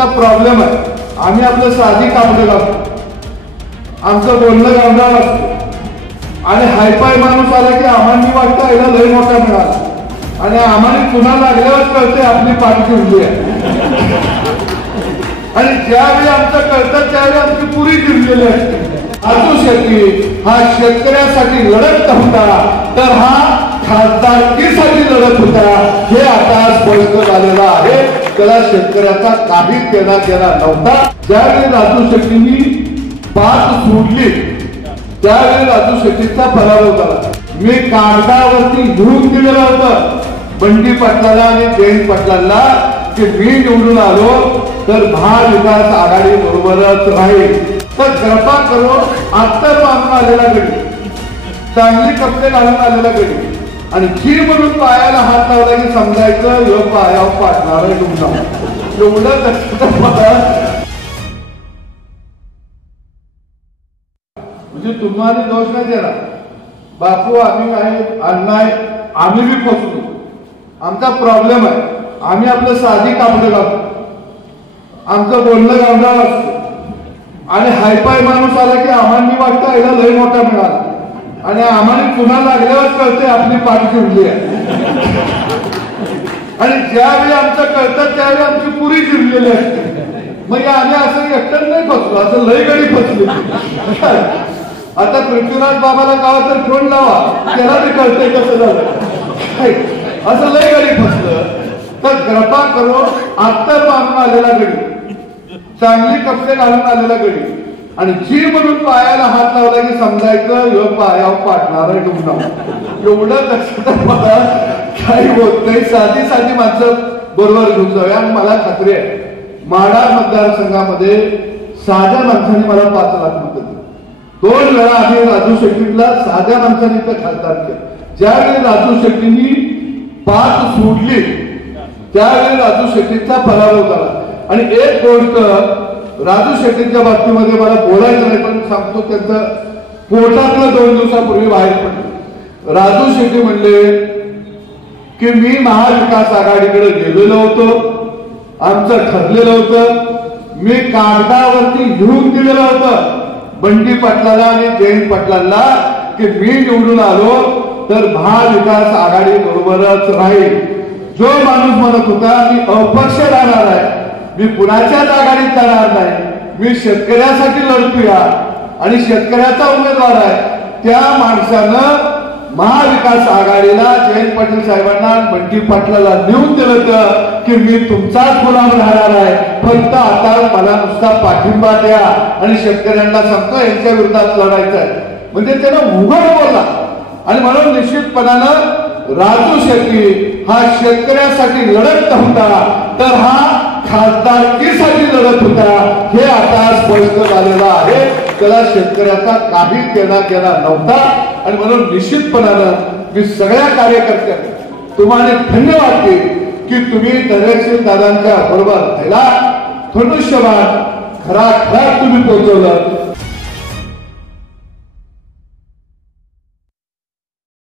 आमचा प्रॉब्लेम आहे, आम्ही आपलं साधी कापडं घालतो, आमचं बोलणं गावडाव असतं आणि हायपाय माणूस आला की आम्हाला वाटतं याला लय मोठा मिळाला आणि आम्हाला पुन्हा लागल्यावर कळते आपली पाठी उरली आहे आणि ज्यावेळी आमचं कळतं त्यावेळी आमची पुरी जिरलेली असते. राजू शेट्टी हा शेतकऱ्यासाठी लढत होता तर हा खासदारकीसाठी लढत होता हे आता स्पष्ट झालेलं आहे. त्याला शेतकऱ्याचा काहीच देणा घेणा नव्हता. ज्यावेळी राजू शेट्टींनी बात सोडली त्यावेळी राजू शेट्टीचा पराभव झाला. मी कागदावरती लिहून दिलेलं होतं बंडी पाटलाला आणि जयंत पाटलांना की मी निवडून आलो तर महाविकास आघाडी बरोबरच राहील. तर कृपा करून आत्तर बांधून आलेला गडी, चांगली कपडे घालून आलेला गडी आणि जी म्हणून पायाला हात लावला की समजायचं ह्यो पायावर पाडणार आहे तुमचा एवढं. म्हणजे तुम्हाला दोष नाही देणार बापू, आम्ही आहे अन्याय, आम्ही बी फसलो, आमचा प्रॉब्लेम आहे, आम्ही आपलं साधी कापडं घालतो, आमचं बोलणं गावडाव असतं आणि हायपाय माणूस आला की आम्हाला वाटतं याला लय मोठा मिळाला आणि आम्हाला पुन्हा लागल्यावर कळते आपली पाठी उरली आहे आणि ज्यावेळी आमचं कळतं त्यावेळी आमची पुरी जिरलेली असते. मग आम्ही असं एकटं नाही फसलो, असं लय गडी फसली. आता पृथ्वीराज बाबाला गावात तर फोन लावा त्याला बी कळतंय कसं झालं, असं लय गडी फसलं. तर कृपा करून आत्तर बांधून आलेला गडी, चांगली कपडे घालून आलेला गडी आणि जी म्हणून पायाला हात लावला की समजायचं ह्यो पायावर पाडणार आहे तुमचा एवढं लक्षात मला काही होत नाही. साधी साधी माणसं बरोबर घेऊन जाऊया. आणि मला खात्री आहे माढा मतदारसंघामध्ये साध्या माणसांनी मला 5 लाख मतं दिली. 2 वेळा आधी राजू शेट्टीला साध्या माणसांनी इथं खासदार केलं. ज्यावेळी राजू शेट्टींनी बात सोडली त्यावेळी राजू शेट्टीचा पराभव झाला. आणि एक गोष्ट राजू शेट्टींच्या बाबतीमध्ये मला बोलायचं नाही पण सांगतो, त्यांचं कोर्टातलं 2 दिवसापूर्वी बाहेर पडलं. राजू शेट्टी म्हणले की मी महाविकास आघाडीकडे गेलेलो होतो, आमचं ठरलेलं होतं, मी कागदावरती लिहून दिलेलं होतं बंडी पाटलाला आणि जयंत पाटलांना की मी निवडून आलो तर महाविकास आघाडी बरोबरच राहील. जो माणूस म्हणत होता मी अपक्ष राहणार आहे, मी कुणाच्याच आघाडीत जाणार नाही, मी शेतकऱ्यासाठी लढतोया आणि शेतकऱ्याचा उमेदवार आहे, त्या माणसानं महाविकास आघाडीला जयंत पाटील साहेबांना बंडी पाटलाला नेऊन दिलं तर की मी तुमचाच गुलाम राहणार आहे, फक्त आता मला नुसता पाठिंबा द्या आणि शेतकऱ्यांना सांगतो यांच्या विरोधात लढायचं आहे. म्हणजे त्यानं उघड बोलला. आणि म्हणून निश्चितपणानं राजू शेट्टी हा शेतकऱ्यासाठी लढत होता तर हा खासदारकीसाठी लढत होता हे आता स्पष्ट झालेलं आहे. त्याला शेतकऱ्याचा काहीच देणा घेणा नव्हता. आणि म्हणून निश्चितपणानं मी सगळ्या कार्यकर्त्यांना तुम्हाला धन्यवाद देईन की तुम्ही धैर्यशील दादांच्या बरोबर राहिला, धनुष्यबाण खरा तुम्ही पोहोचवलं